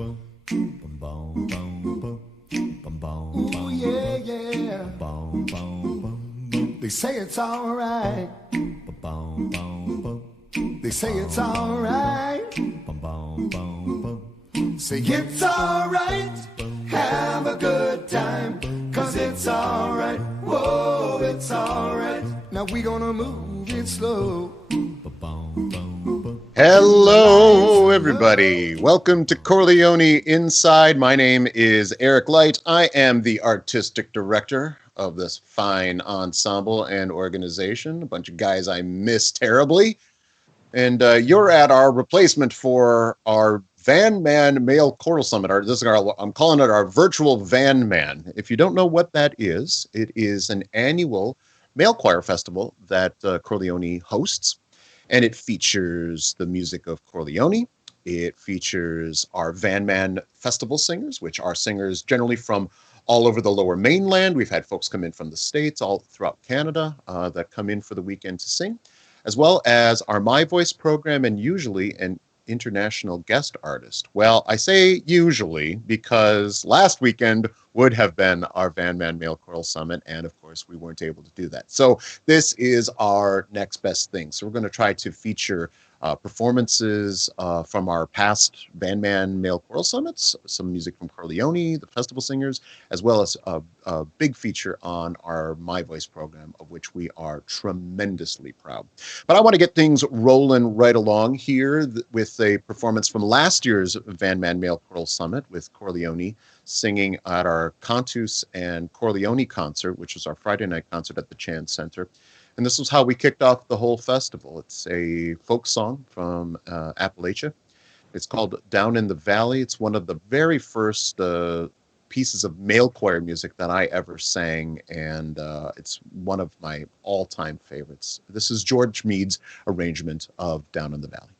Ooh, yeah, yeah. They say it's alright. They say it's alright. Say it's alright. Have a good time. Cause it's alright. Whoa, it's alright. Now we gonna move it slow. Hello, everybody. Welcome to Chor Leoni Inside. My name is Eric Light. I am the artistic director of this fine ensemble and organization. A bunch of guys I miss terribly. And you're at our replacement for our VanMan Male Choral Summit. I'm calling it our virtual VanMan. If you don't know what that is, it is an annual male choir festival that Chor Leoni hosts. And it features the music of Chor Leoni. It features our VanMan festival singers, which are singers generally from all over the Lower Mainland. We've had folks come in from the States, all throughout Canada, that come in for the weekend to sing, as well as our My Voice program and usually an international guest artist. Well, I say usually because last weekend would have been our VanMan Male Choral Summit, and of course we weren't able to do that. So this is our next best thing. So we're going to try to feature performances from our past VanMan Male Choral Summits, some music from Chor Leoni, the festival singers, as well as a big feature on our My Voice program, of which we are tremendously proud. But I want to get things rolling right along here with a performance from last year's VanMan Male Choral Summit with Chor Leoni singing at our Cantus and Chor Leoni concert, which was our Friday night concert at the Chan Center. And this was how we kicked off the whole festival. It's a folk song from Appalachia. It's called Down in the Valley. It's one of the very first pieces of male choir music that I ever sang, and it's one of my all-time favorites. This is George Meade's arrangement of Down in the Valley.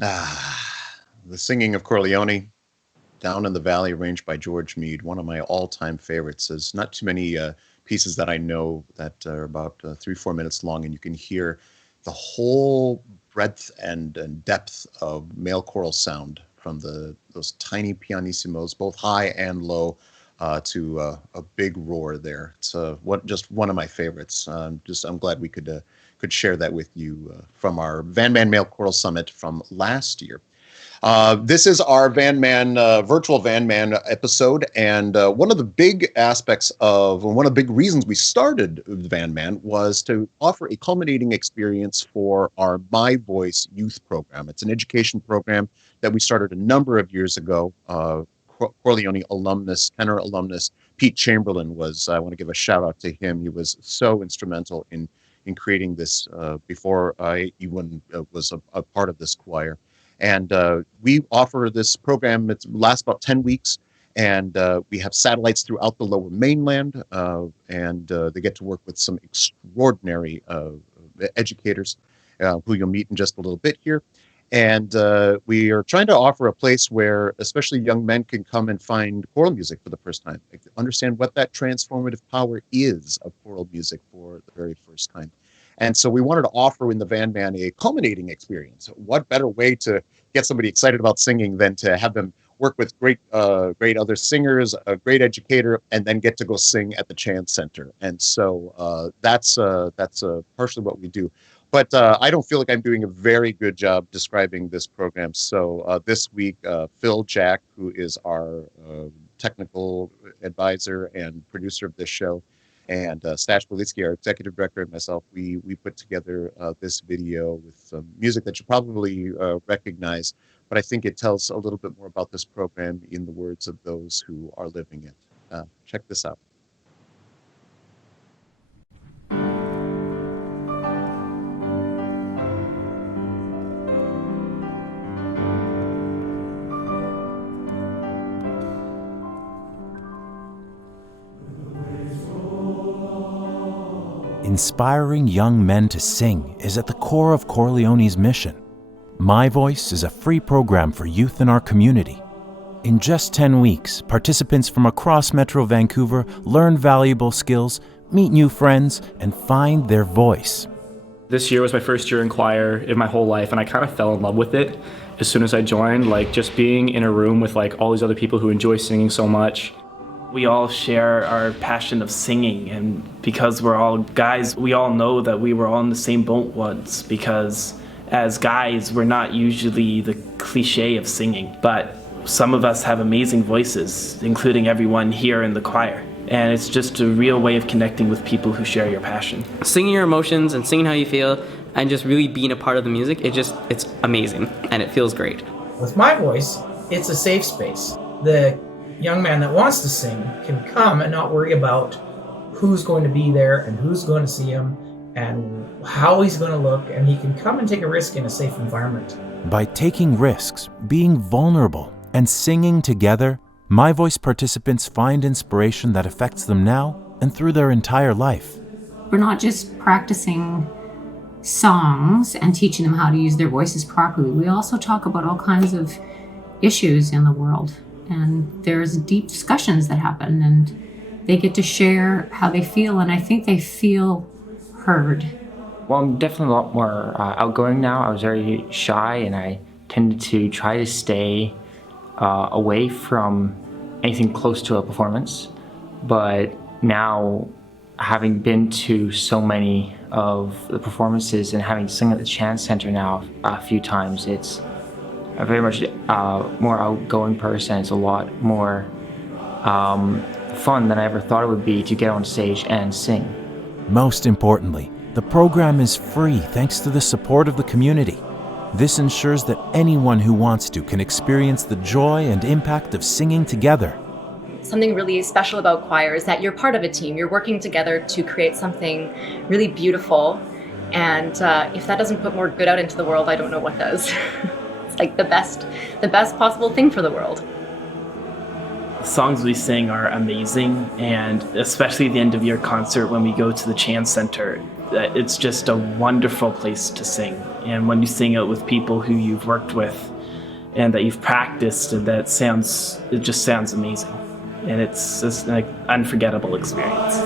The singing of Chor Leoni, Down in the Valley, arranged by George Meade, one of my all-time favorites. There's not too many pieces that I know that are about 3-4 minutes long, and you can hear the whole breadth and depth of male choral sound from those tiny pianissimos, both high and low, to a big roar there. It's just one of my favorites. I'm glad we could share that with you from our VanMan Male Choral Summit from last year. This is our VanMan, virtual VanMan episode, and one of the big reasons we started VanMan was to offer a culminating experience for our My Voice youth program. It's an education program that we started a number of years ago. Chor Leoni tenor alumnus, Pete Chamberlain I want to give a shout out to him. He was so instrumental in creating this before I even was a part of this choir. And we offer this program. It lasts about 10 weeks, and we have satellites throughout the Lower Mainland, and they get to work with some extraordinary educators who you'll meet in just a little bit here. And we are trying to offer a place where especially young men can come and find choral music for the first time, understand what that transformative power is of choral music for the very first time. And so we wanted to offer in the VanMan a culminating experience. What better way to get somebody excited about singing than to have them work with great other singers, a great educator, and then get to go sing at the Chance Center. And so that's partially what we do. But I don't feel like I'm doing a very good job describing this program. So this week, Phil Jack, who is our technical advisor and producer of this show, and Stash Belitsky, our executive director, and myself, we put together this video with some music that you probably recognize, but I think it tells a little bit more about this program in the words of those who are living it. Check this out. Inspiring young men to sing is at the core of Chor Leoni's mission. My Voice is a free program for youth in our community. In just 10 weeks, participants from across Metro Vancouver learn valuable skills, meet new friends, and find their voice. This year was my first year in choir in my whole life, and I kind of fell in love with it as soon as I joined. Just being in a room with all these other people who enjoy singing so much. We all share our passion of singing, and because we're all guys, we all know that we were all in the same boat once, because as guys, we're not usually the cliche of singing, but some of us have amazing voices, including everyone here in the choir. And it's just a real way of connecting with people who share your passion. Singing your emotions and singing how you feel and just really being a part of the music, it's amazing and it feels great. With My Voice, it's a safe space. The young man that wants to sing can come and not worry about who's going to be there and who's going to see him and how he's going to look, and he can come and take a risk in a safe environment. By taking risks, being vulnerable, and singing together, My Voice participants find inspiration that affects them now and through their entire life. We're not just practicing songs and teaching them how to use their voices properly. We also talk about all kinds of issues in the world. And there's deep discussions that happen, and they get to share how they feel, and I think they feel heard. Well, I'm definitely a lot more outgoing now. I was very shy, and I tended to try to stay away from anything close to a performance. But now, having been to so many of the performances and having sung at the Chance Center now a few times, it's a very much more outgoing person. It's a lot more fun than I ever thought it would be to get on stage and sing. Most importantly, the program is free thanks to the support of the community. This ensures that anyone who wants to can experience the joy and impact of singing together. Something really special about choir is that you're part of a team. You're working together to create something really beautiful. And if that doesn't put more good out into the world, I don't know what does. It's like the best possible thing for the world. The songs we sing are amazing, and especially at the end of your concert when we go to the Chance Center, it's just a wonderful place to sing. And when you sing it with people who you've worked with and that you've practiced, and it just sounds amazing. And it's just an unforgettable experience.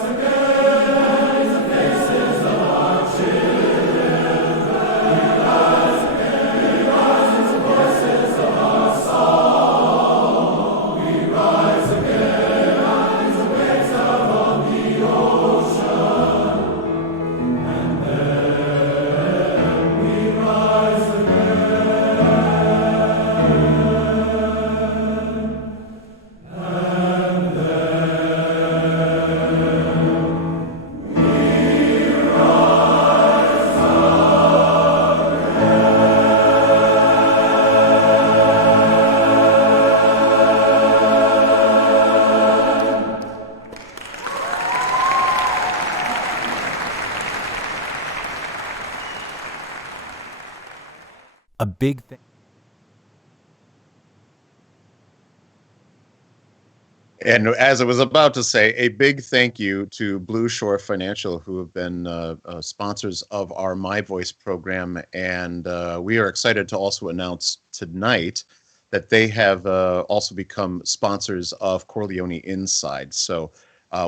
A big thing. And as I was about to say, a big thank you to Blue Shore Financial, who have been sponsors of our My Voice program. And we are excited to also announce tonight that they have also become sponsors of Chor Leoni Inside. So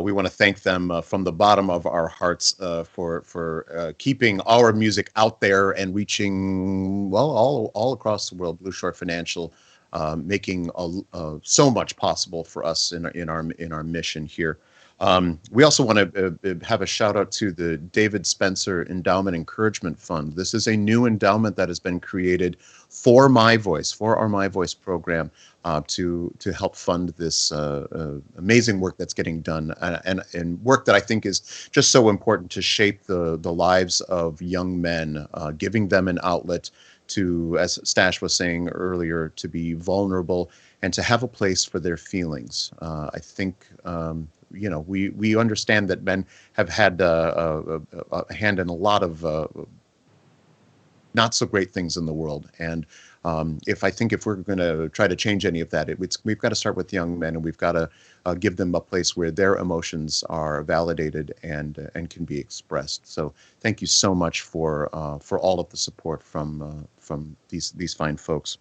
we want to thank them from the bottom of our hearts for keeping our music out there and reaching, well, all across the world. Blue Shore Financial making so much possible for us in our mission here. We also want to have a shout out to the David Spencer Endowment Encouragement Fund. This is a new endowment that has been created for My Voice, for our My Voice program, to help fund this amazing work that's getting done, and work that I think is just so important to shape the lives of young men, giving them an outlet to, as Stash was saying earlier, to be vulnerable and to have a place for their feelings. I think, we understand that men have had a hand in a lot of not so great things in the world. And if we're going to try to change any of that, we've got to start with young men, and we've got to give them a place where their emotions are validated and can be expressed. So thank you so much for all of the support from these fine folks.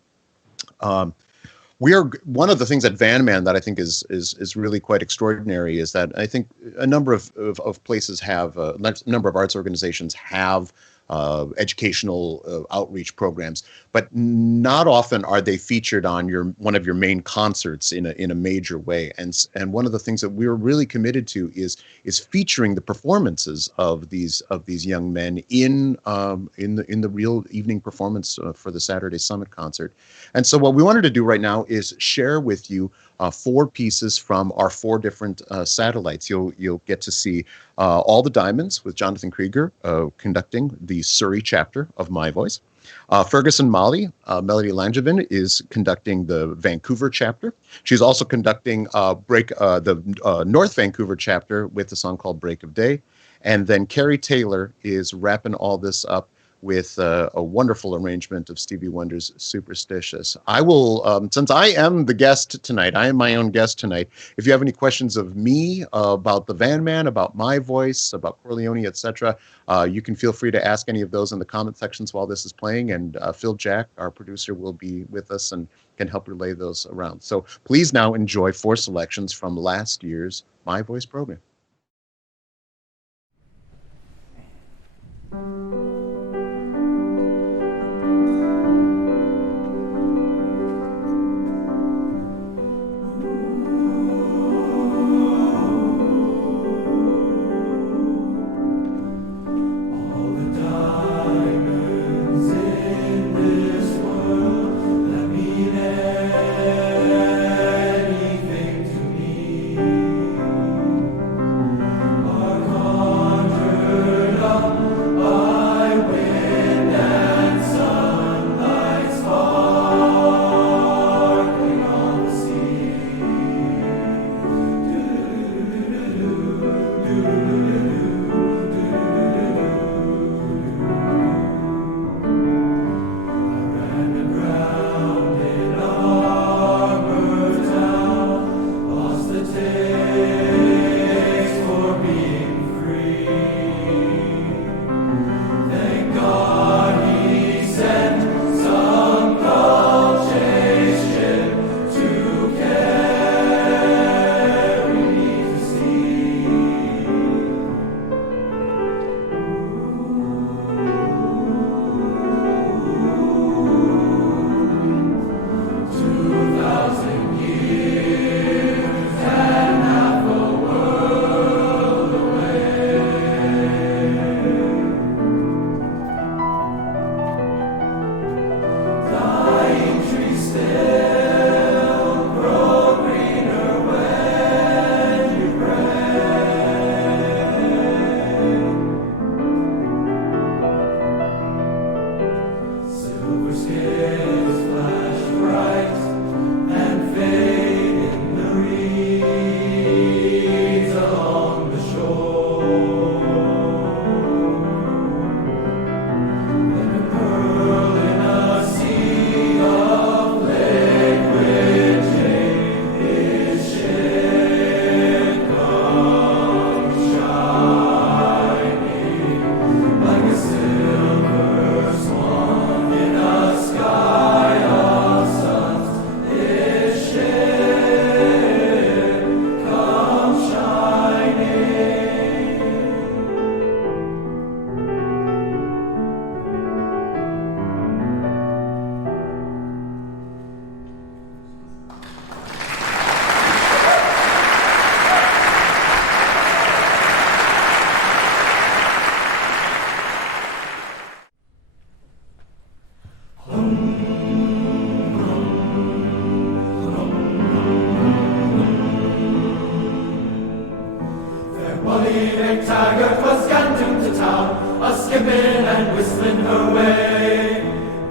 We are, one of the things at VanMan that I think is really quite extraordinary is that I think a number of places have, a number of arts organizations have educational outreach programs, but not often are they featured on one of your main concerts in a major way. And one of the things that we're really committed to is featuring the performances of these young men in the real evening performance for the Saturday Summit concert. And so what we wanted to do right now is share with you 4 pieces from our 4 different satellites. You'll get to see All the Diamonds with Jonathan Krieger conducting the Surrey chapter of My Voice. Ferguson Molly, Melody Langevin, is conducting the Vancouver chapter. She's also conducting the North Vancouver chapter with a song called Break of Day. And then Carrie Taylor is wrapping all this up with a wonderful arrangement of Stevie Wonder's Superstitious. I will, since I am the guest tonight, I am my own guest tonight. If you have any questions of me about the VanMan, about My Voice, about Chor Leoni, etc., you can feel free to ask any of those in the comment sections while this is playing, and Phil Jack, our producer, will be with us and can help relay those around. So please now enjoy 4 selections from last year's My Voice program. Oh Molly McTaggart was gone down to town, a skipping and whistling her way.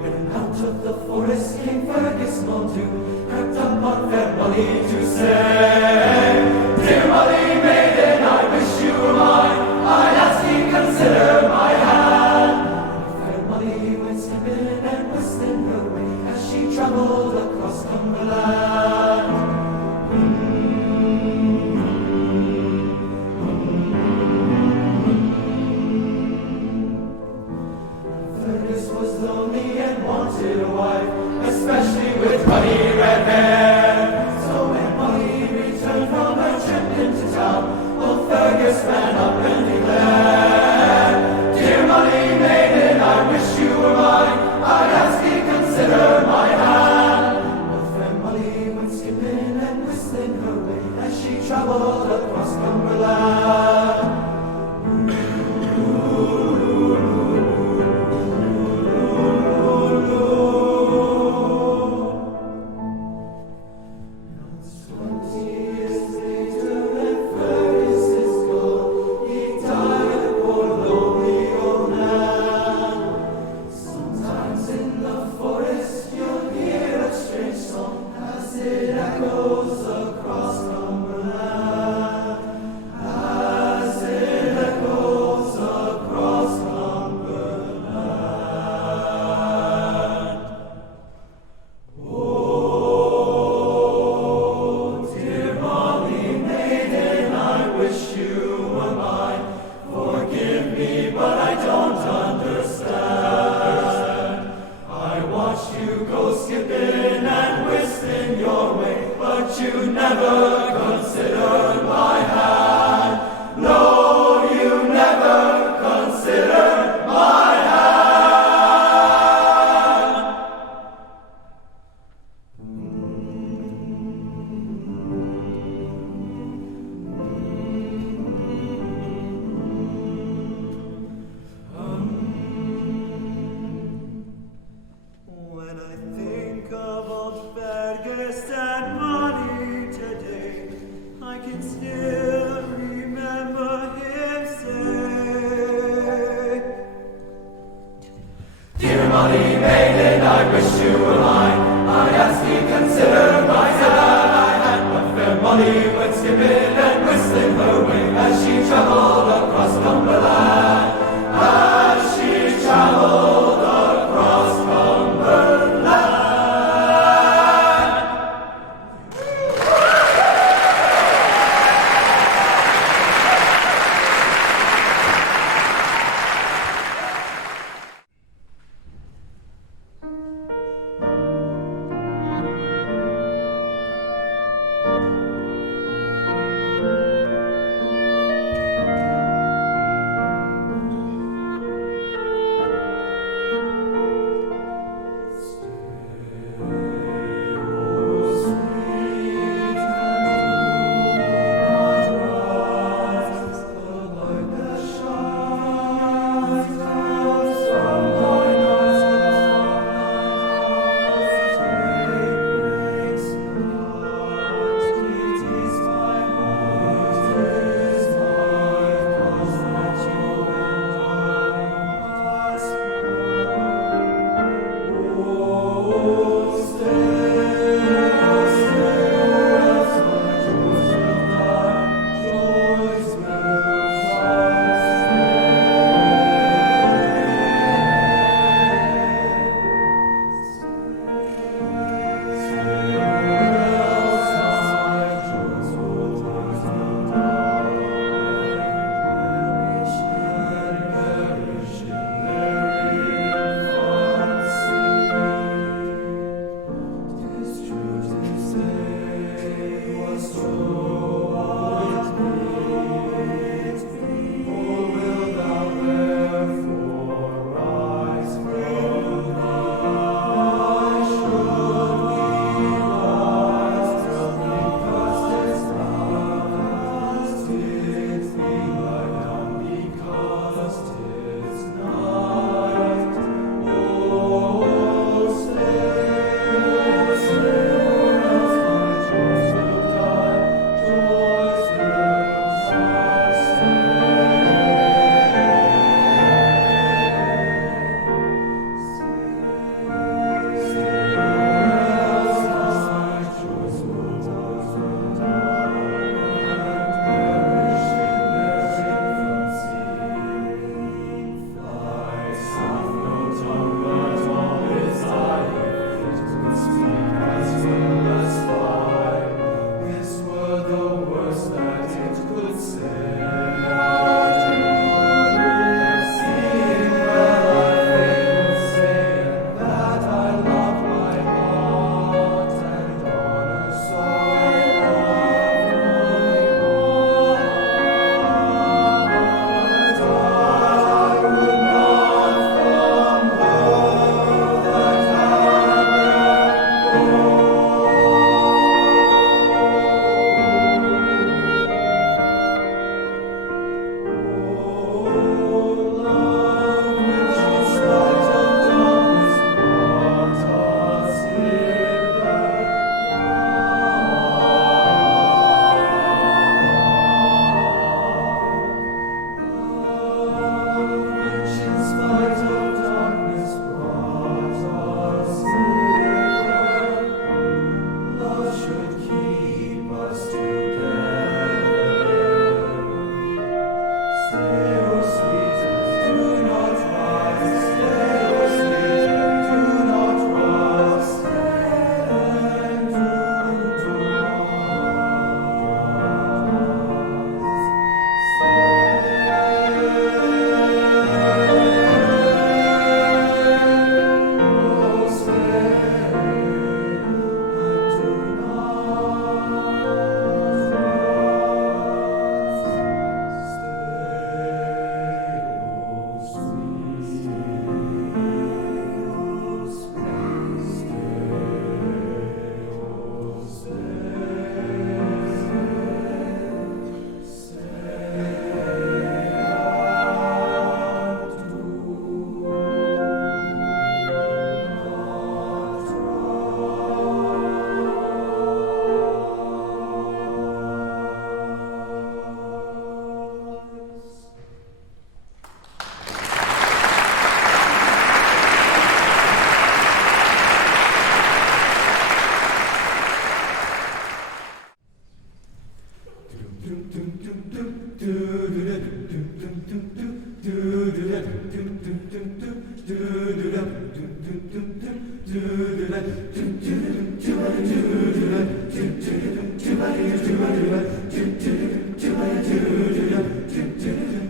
When out of the forest came Fergus Muldoon, crept up on fair Molly to say, Dear Molly maiden, I wish you were mine, I'd ask ye consider my hand. Fair Molly went skipping and whistling her way as she travelled across Cumberland. Fergus was lonely and wanted a wife, especially with ruddy red hair. So when Molly returned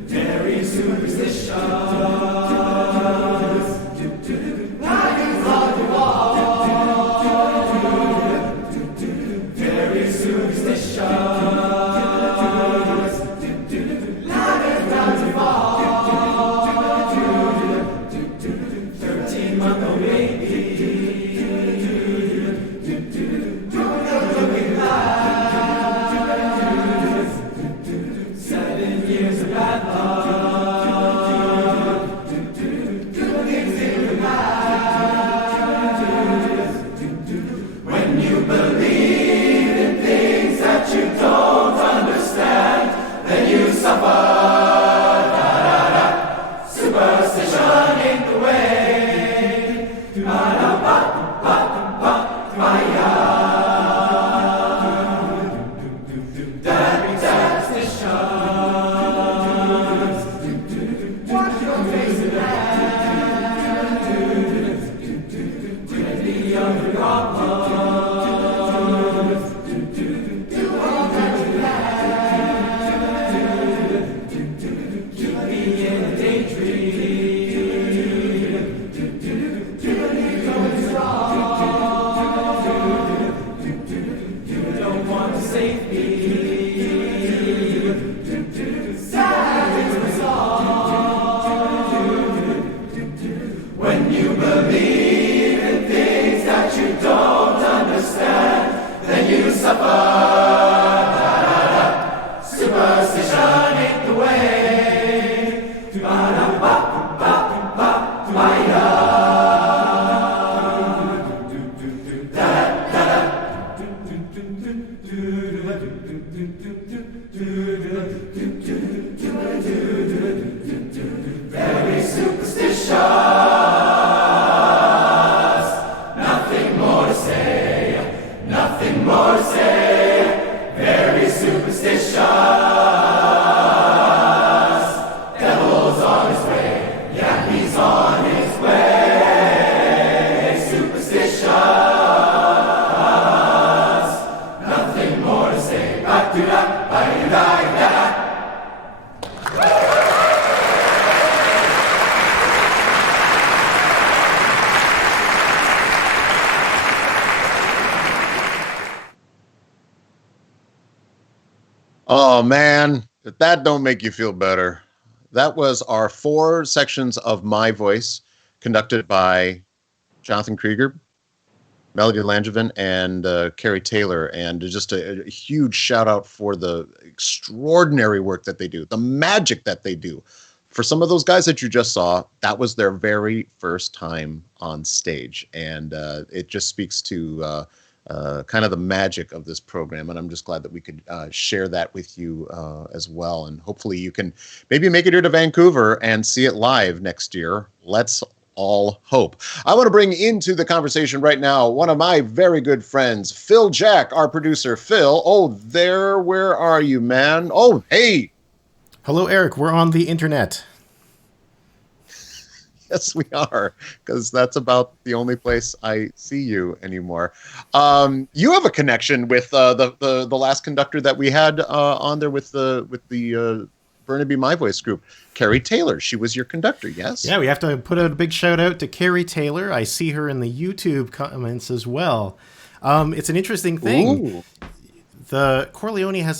Very superstitious. Lions on the wall. Very superstitious. Lions down to fall. 13-month-old baby. Looking lies. 7 years of bad luck. Good things in your lives. When you believe in things that you don't understand, then you suffer. Da-da-da. Superstition ain't the way. Ba-da-ba-ba-ba-ba-ya. That superstitions. Wash your face in that. Plenty of your problems. Do all that you have. Keep me in a daydream. Believe going strong. You don't want to save me. Sad is the song. When you believe in things that you don't understand, then you suffer. Da-da-da. Superstition ain't the way. Ba-da-ba-ba-ba-ba-ya. Da-da-da. Very superstitious. Nothing more to say. Nothing more to say. Very superstitious. Devil's on his way. Yeah, he's on his way. Superstitious. Nothing more to say. Ba-do-da, ba-do-da-da. Oh man, if that don't make you feel better. That was our 4 sections of My Voice, conducted by Jonathan Krieger, Melody Langevin, and Carrie Taylor. And just a huge shout out for the extraordinary work that they do, the magic that they do. For some of those guys that you just saw, that was their very first time on stage. And it just speaks to kind of the magic of this program. And I'm just glad that we could share that with you as well. And hopefully you can maybe make it here to Vancouver and see it live next year. Let's all hope. I want to bring into the conversation right now one of my very good friends, Phil Jack, our producer. Phil, oh, there, where are you, man? Oh, hey. Hello, Eric. We're on the internet. Yes, we are, because that's about the only place I see you anymore. You have a connection with the last conductor that we had on there with the Burnaby My Voice group, Carrie Taylor. She was your conductor, yes? Yeah, we have to put out a big shout out to Carrie Taylor. I see her in the YouTube comments as well. It's an interesting thing. Ooh. The Chor Leoni has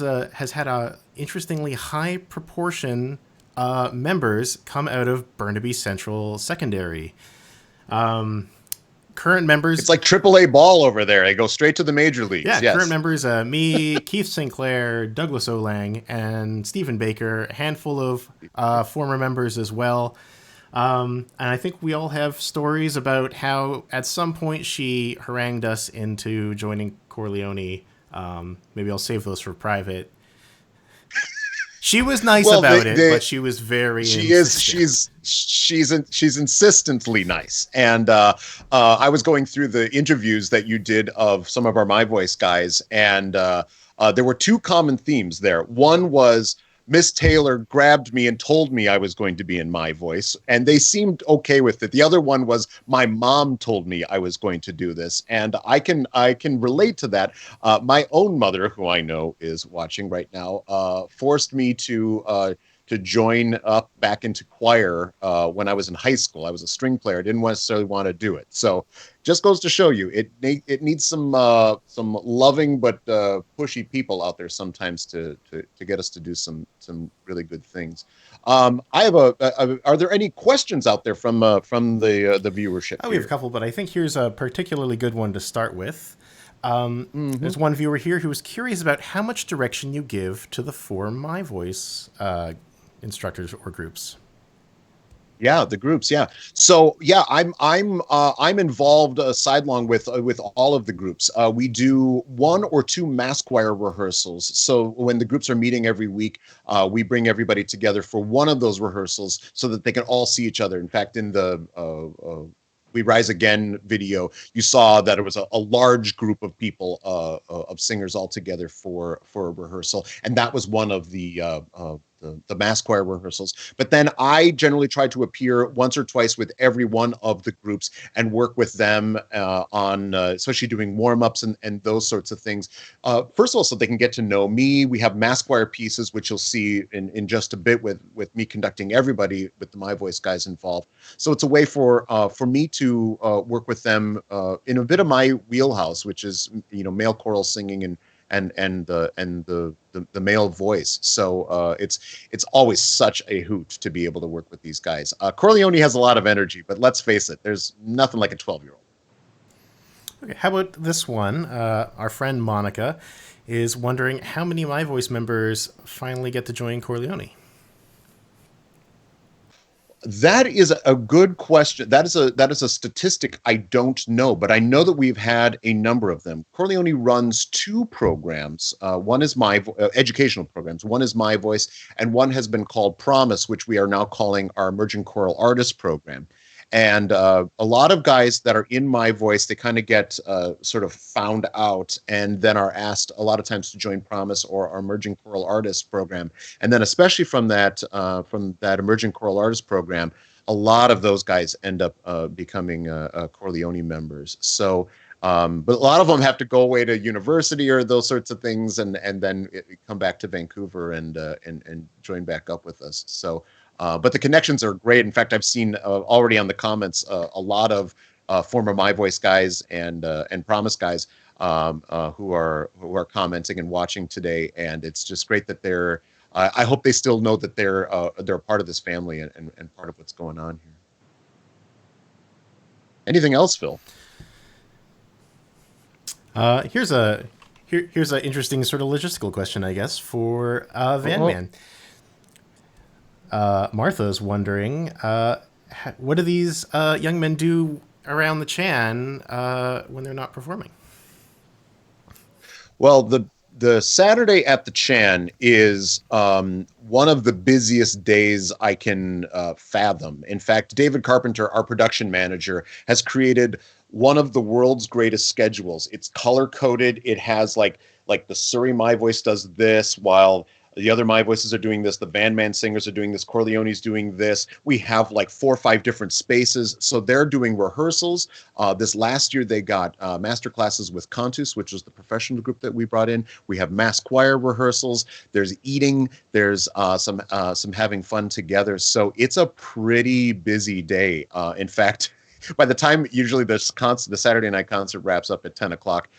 had a interestingly high proportion members come out of Burnaby Central Secondary. Current members... It's like AAA ball over there. They go straight to the major leagues. Yeah, yes. Current members, me, Keith Sinclair, Douglas Olang, and Stephen Baker. A handful of former members as well. And I think we all have stories about how at some point she harangued us into joining Chor Leoni. Maybe I'll save those for private. She was nice about it, but she was very. She's insistently nice, and I was going through the interviews that you did of some of our My Voice guys, and there were 2 common themes there. One was Miss Taylor grabbed me and told me I was going to be in My Voice, and they seemed okay with it. The other one was my mom told me I was going to do this, and I can relate to that. My own mother, who I know is watching right now, forced me to join up back into choir when I was in high school. I was a string player. I didn't necessarily want to do it. So just goes to show you, it needs some loving but pushy people out there sometimes to get us to do some really good things. I have are there any questions out there from the viewership? Oh, we have a couple, but I think here's a particularly good one to start with. There's one viewer here who was curious about how much direction you give to the 4 My Voice instructors or groups. Yeah, the groups. Yeah. So yeah, I'm involved sidelong with all of the groups. We do 1 or 2 mass choir rehearsals. So when the groups are meeting every week, we bring everybody together for one of those rehearsals so that they can all see each other. In fact, in the We Rise Again video, you saw that it was a large group of people, of singers all together for a rehearsal, and that was one of the mass choir rehearsals. But then I generally try to appear once or twice with every one of the groups and work with them on especially doing warm-ups and those sorts of things. First of all, so they can get to know me. We have mass choir pieces, which you'll see in just a bit with me conducting everybody with the My Voice guys involved. So it's a way for me to work with them in a bit of my wheelhouse, which is male choral singing and the male voice. So it's always such a hoot to be able to work with these guys. Chor Leoni has a lot of energy, but let's face it, there's nothing like a 12-year-old. Okay, how about this one? Our friend Monica is wondering how many My Voice members finally get to join Chor Leoni. That is a good question. That is a statistic I don't know, but I know that we've had a number of them. Chor Leoni runs 2 programs. One is educational programs. One is My Voice, and one has been called Promise, which we are now calling our Emerging Choral Artist Program. And a lot of guys that are in My Voice, they kind of get sort of found out and then are asked a lot of times to join Promise or our Emerging Choral Artist Program. And then especially from that Emerging Choral Artist Program, a lot of those guys end up becoming Chor Leoni members. So, but a lot of them have to go away to university or those sorts of things, and then come back to Vancouver and join back up with us. So. But the connections are great. In fact, I've seen already on the comments a lot of former My Voice guys and Promise guys who are commenting and watching today, and it's just great that they're. I hope they still know that they're a part of this family and part of what's going on here. Anything else, Phil? Here's an interesting sort of logistical question, I guess, for VanMan. Martha's wondering, what do these young men do around the Chan when they're not performing? Well, the Saturday at the Chan is one of the busiest days I can fathom. In fact, David Carpenter, our production manager, has created one of the world's greatest schedules. It's color-coded. It has like the Surrey My Voice does this, while the other My Voices are doing this. The VanMan singers are doing this. Chor Leoni's doing this. We have like 4 or 5 different spaces. So they're doing rehearsals. This last year, they got master classes with Cantus, which was the professional group that we brought in. We have mass choir rehearsals. There's eating. There's some having fun together. So it's a pretty busy day. In fact, by the time usually the Saturday night concert wraps up at 10 o'clock,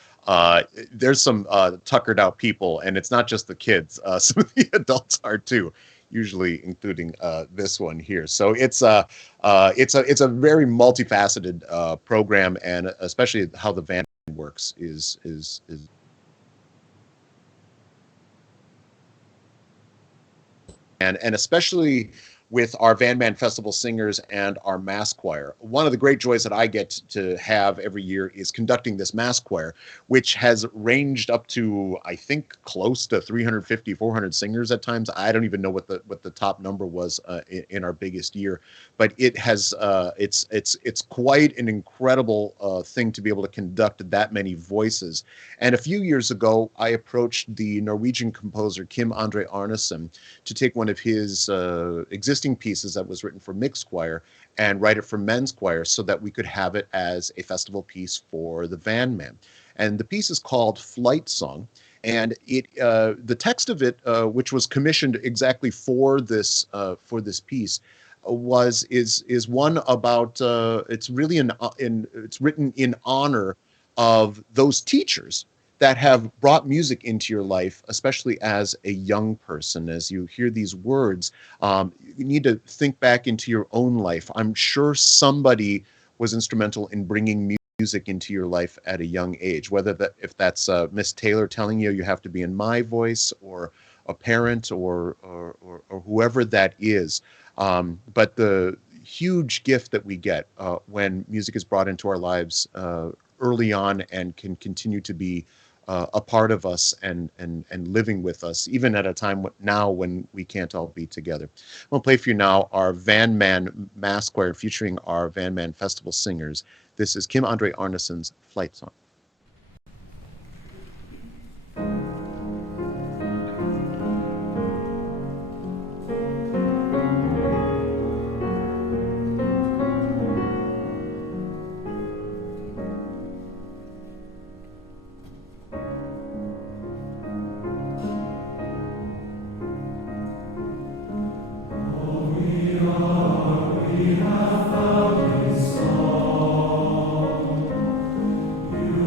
there's some tuckered out people, and it's not just the kids. Some of the adults are too, usually including this one here. So it's a very multifaceted program, and especially how the van works is. And especially with our VanMan Festival singers and our mass choir. One of the great joys that I get to have every year is conducting this mass choir, which has ranged up to, I think, close to 350, 400 singers at times. I don't even know what the top number was in our biggest year, but it has it's quite an incredible thing to be able to conduct that many voices. And a few years ago, I approached the Norwegian composer Kim André Arnesen to take one of his existing pieces that was written for mixed choir and write it for men's choir so that we could have it as a festival piece for the VanMan. And the piece is called Flight Song. And the text of it, which was commissioned exactly for this piece, is one about it's really it's written in honor of those teachers that have brought music into your life, especially as a young person. As you hear these words, you need to think back into your own life. I'm sure somebody was instrumental in bringing music into your life at a young age, if that's Miss Taylor telling you have to be in my voice, or a parent, or whoever that is. But the huge gift that we get when music is brought into our lives early on and can continue to be a part of us and living with us, even at a time now when we can't all be together. I'm going to play for you now our VanMan Mass Choir featuring our VanMan Festival singers. This is Kim André Arnesen's Flight Song. You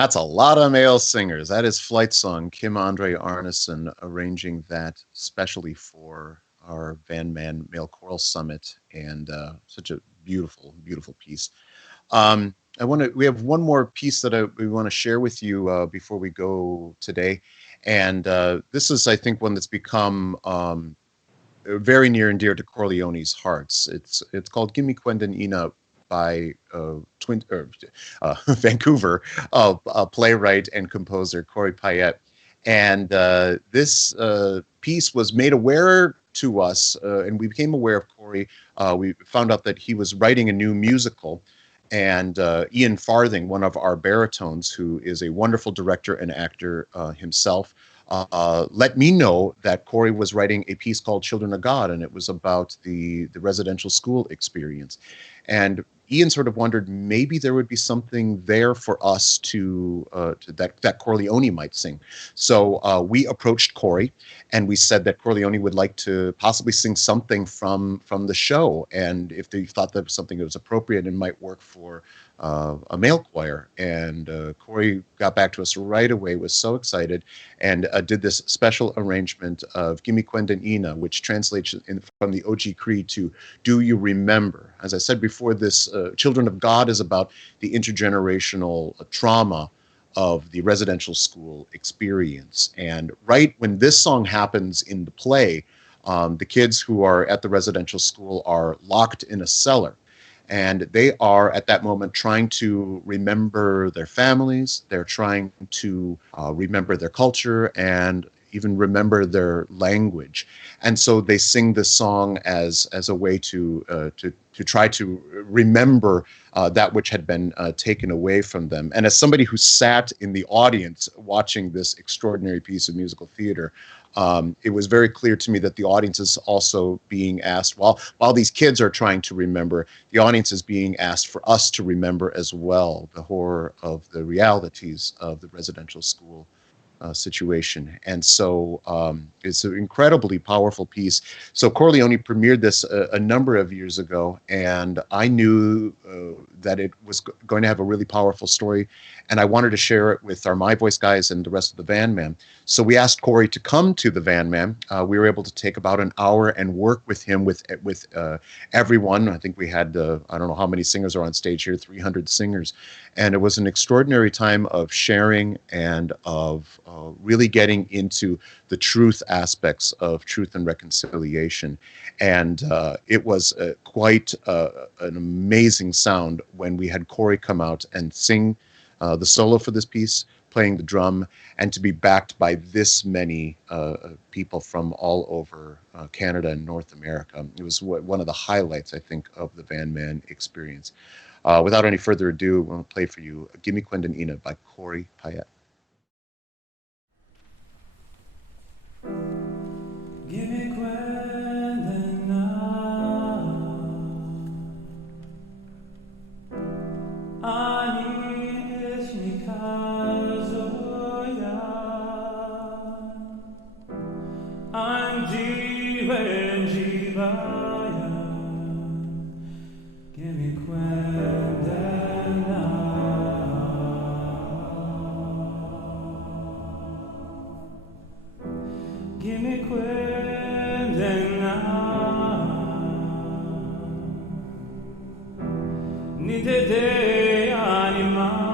That's a lot of male singers. That is Flight Song, Kim Andre Arneson arranging that specially for our VanMan Male Choral Summit, and such a beautiful, beautiful piece. We have one more piece that we want to share with you before we go today. And this is, I think, one that's become very near and dear to Chor Leoni's hearts. It's called Gimme Quendan Ina by Vancouver playwright and composer Corey Payette. And this piece was made aware to us, and we became aware of Corey. We found out that he was writing a new musical, and Ian Farthing, one of our baritones, who is a wonderful director and actor himself, let me know that Corey was writing a piece called Children of God, and it was about the residential school experience. And Ian sort of wondered maybe there would be something there for us to that Chor Leoni might sing. So we approached Corey, and we said that Chor Leoni would like to possibly sing something from the show, and if they thought that was something that was appropriate and might work for a male choir. And Corey got back to us right away, was so excited, and did this special arrangement of Gimme Quendan Ina, which translates from the OG Cree to Do You Remember? As I said before, this Children of God is about the intergenerational trauma of the residential school experience. And right when this song happens in the play, the kids who are at the residential school are locked in a cellar. And they are, at that moment, trying to remember their families. They're trying to remember their culture and even remember their language. And so they sing this song as a way to try to remember that which had been taken away from them. And as somebody who sat in the audience watching this extraordinary piece of musical theater, it was very clear to me that the audience is also being asked, while these kids are trying to remember, the audience is being asked for us to remember as well the horror of the realities of the residential school situation. And so it's an incredibly powerful piece. So Chor Leoni premiered this a number of years ago, and I knew that it was going to have a really powerful story, and I wanted to share it with our My Voice guys and the rest of the VanMan. So we asked Corey to come to the VanMan. We were able to take about an hour and work with him with everyone. I think we had, I don't know how many singers are on stage here, 300 singers. And it was an extraordinary time of sharing and of really getting into the truth aspects of truth and reconciliation. And it was quite an amazing sound when we had Corey come out and sing the solo for this piece, playing the drum, and to be backed by this many people from all over Canada and North America. It was one of the highlights, I think, of the VanMan experience. Without any further ado, I want to play for you Gimme Quendan Ina by Corey Payette. Gimme Quendan now, ani eshnikazoya, anji venjivaya, gimme Quendan now, gimme Quendan now, nide de animaya,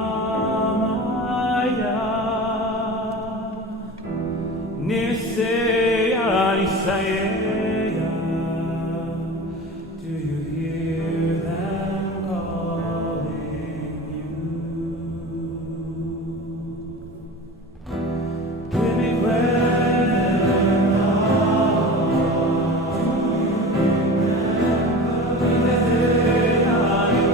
nise anisayeya. Do you hear them calling you? Gimme Quendan now, nide de animaya.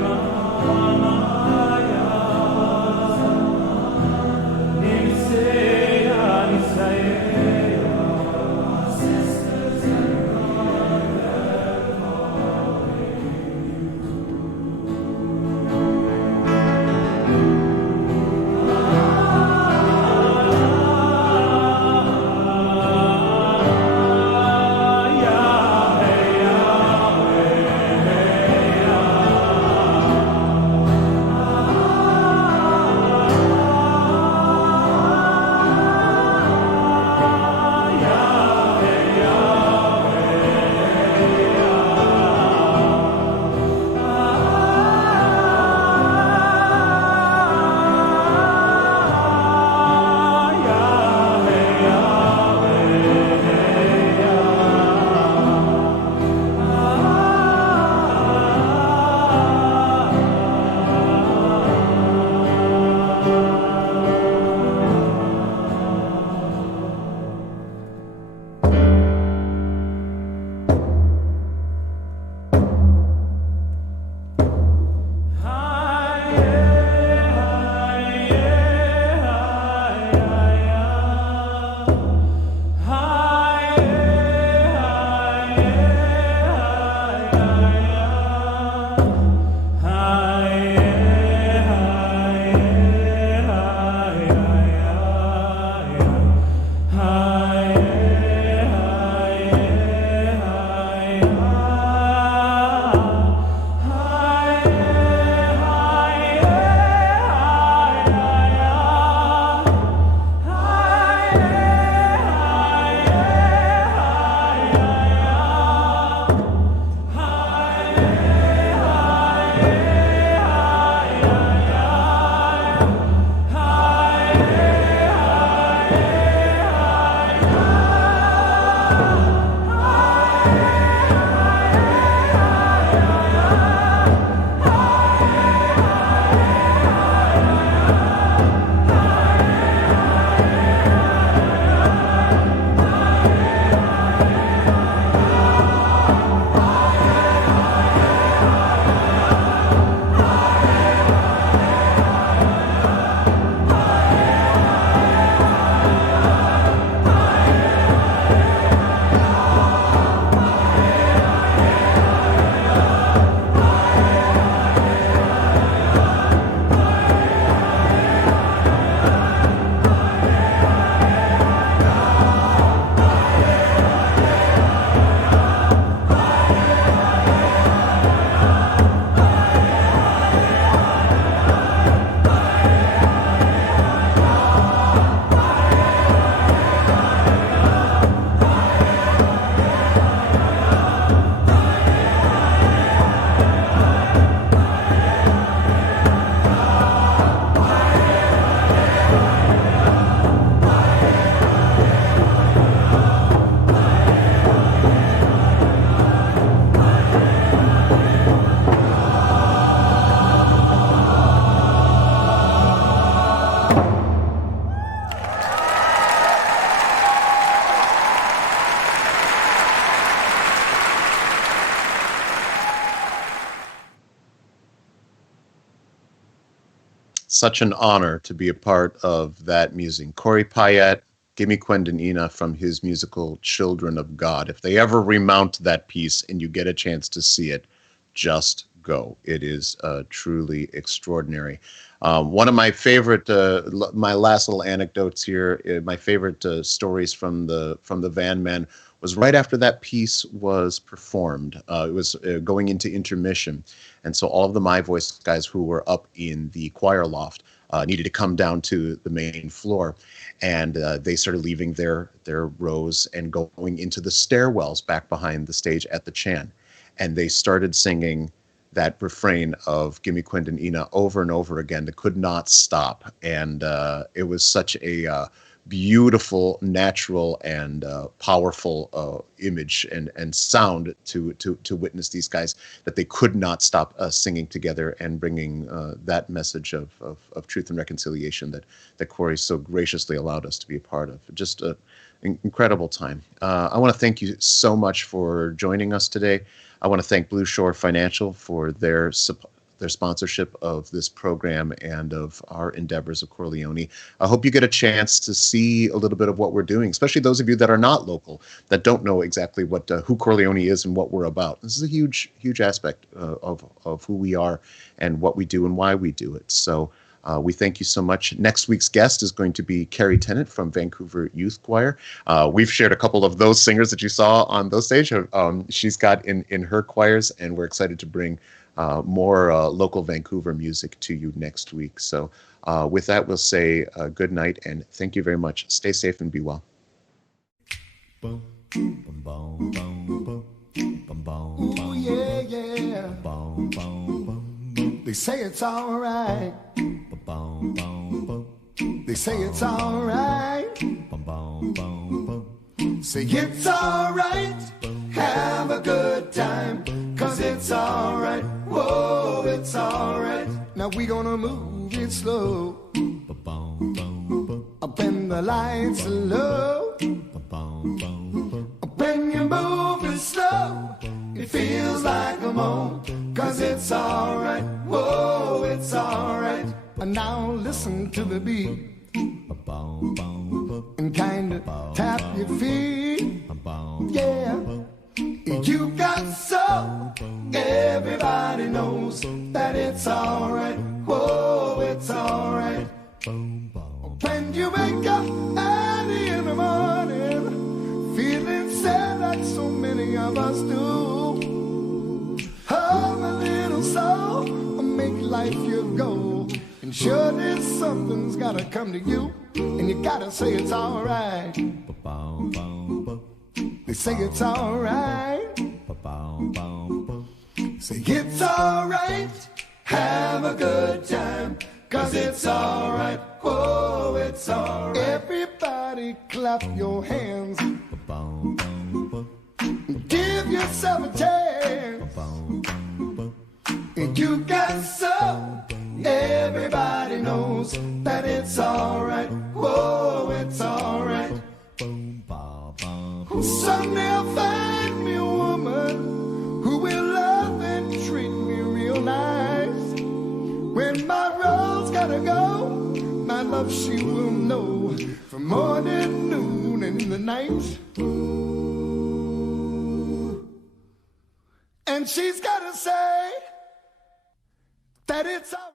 such an honor to be a part of that music. Corey Payette, Gimme Quendonina from his musical Children of God. If they ever remount that piece and you get a chance to see it, just go. It is truly extraordinary. One of my favorite, my last little anecdotes here, my favorite stories from the VanMan was right after that piece was performed. It was going into intermission, and so all of the My Voice guys who were up in the choir loft needed to come down to the main floor, and they started leaving their rows and going into the stairwells back behind the stage at the Chan, and they started singing that refrain of Gimme Quendonina over and over again. They could not stop. And it was such a beautiful, natural, and powerful image and sound to witness these guys, that they could not stop singing together and bringing that message of truth and reconciliation that Corey so graciously allowed us to be a part of. Just an incredible time. I want to thank you so much for joining us today. I want to thank Blue Shore Financial for their sponsorship of this program and of our endeavors of Chor Leoni. I hope you get a chance to see a little bit of what we're doing, especially those of you that are not local, that don't know exactly what who Chor Leoni is and what we're about. This is a huge aspect of who we are and what we do and why we do it. So we thank you so much. Next week's guest is going to be Carrie Tennant from Vancouver Youth Choir. We've shared a couple of those singers that you saw on those stage. She's got in her choirs, and we're excited to bring more local Vancouver music to you next week. So with that, we'll say good night and thank you very much. Stay safe and be well. Ooh, yeah, yeah. They say it's all right. They say it's all right. Say it's all right. Have a good time. 'Cause it's all right. Whoa, it's all right. Now we gonna move it slow. Up when the lights are low. When you move it slow, it feels like a moan. 'Cause it's all right. Whoa, it's all right. And now listen to the beat. And kinda tap your feet. Yeah. You got soul. Everybody knows that it's all right. Whoa, it's all right. When you wake up early in the morning, feeling sad like so many of us do. Oh, my little soul, make life your goal. And surely something's gotta come to you. And you gotta say it's all right. They say it's all right. Say it's all right. Have a good time. 'Cause it's all right. Whoa, it's all right. Everybody clap your hands. Give yourself a chance. And you got soul. Everybody knows that it's all right. Whoa, it's all right. Someday I'll find me a woman who will love and treat me real nice. When my road's gotta go, my love she will know from morning, noon, and in the night. And she's gotta say that it's all